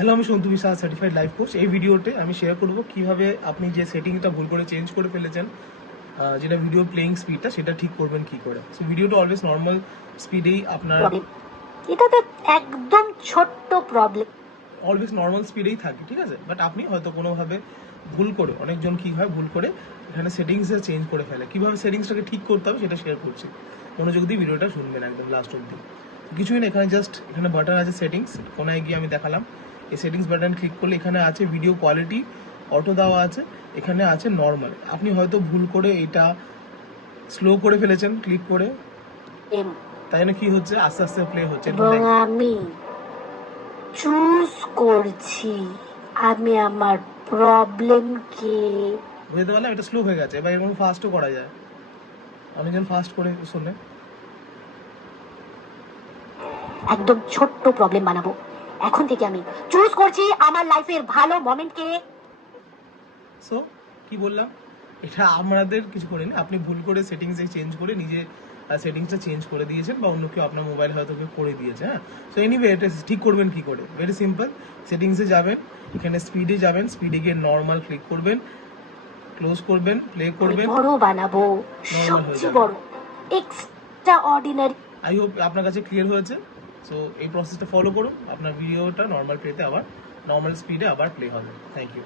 Hello, আমি সন্তু বিশ্বাস, certified life coach. এই ভিডিওতে আমি শেয়ার করব কিভাবে আপনি যে সেটিংটা ভুল করে চেঞ্জ করে ফেলেছেন, যেটা ভিডিও প্লেইং স্পিডটা, সেটা ঠিক করবেন কি করে। সো ভিডিওটা অলওয়েজ নর্মাল স্পিডেই আপনার, এটা তো একদম ছোট্ট প্রবলেম, অলওয়েজ নর্মাল স্পিডেই থাকে, ঠিক আছে। বাট আপনি হয়তো কোনোভাবে ভুল করে, অনেকজন কি হয় ভুল করে এখানে সেটিংসে চেঞ্জ করে ফেলে। কিভাবে সেটিংসটাকে ঠিক করতে হবে সেটা শেয়ার করছি। মনোযোগ দিয়ে ভিডিওটা শুনবেন একদম লাস্ট অব্দি। কিছুই না, এখানে জাস্ট এখানে বাটন আছে সেটিংস, কোনায় গিয়ে আমি দেখালাম। এই সেটিংস বাটন ক্লিক করলে এখানে আছে ভিডিও কোয়ালিটি, অটো দেওয়া আছে, এখানে আছে নর্মাল। আপনি হয়তো ভুল করে এটা স্লো করে ফেলেছেন ক্লিক করে, তাই না কি হচ্ছে আস্তে আস্তে প্লে হচ্ছে। এবং আমি চুজ করছি আমি আমার প্রবলেমকে বুঝতে পারলাম, এটা স্লো হয়ে গেছে। এবার এরকম ফাস্টও করা যায়, অনেকজন ফাস্ট করে শোনে। একদম ছোট্ট প্রবলেম বানাবো। এখন থেকে আমি চুজ করছি আমার লাইফের ভালো মোমেন্টকে। সো কি বললাম, এটা আমাদের কিছু করিনি, আপনি ভুল করে সেটিংসে চেঞ্জ করে নিজে সেটিংসটা চেঞ্জ করে দিয়েছেন, বা অন্য কেউ আপনার মোবাইল হয়তো কেউ করে দিয়েছে। হ্যাঁ, সো এনিওয়ে এটা ঠিক করবেন কি করে, ভেরি সিম্পল। সেটিংসে যাবেন, এখানে স্পিডে যাবেন, স্পিডে গিয়ে নর্মাল ক্লিক করবেন, ক্লোজ করবেন, প্লে করবেন, বড় বানাবো, সবচেয়ে বড়, এক্সট্রা অর্ডিনারি। আই হোপ আপনার কাছে ক্লিয়ার হয়েছে। সো এই প্রসেসটা ফলো করুন, আপনার ভিডিওটা নর্মাল প্লেতে আবার নর্মাল স্পিডে আবার প্লে হবে। Thank you.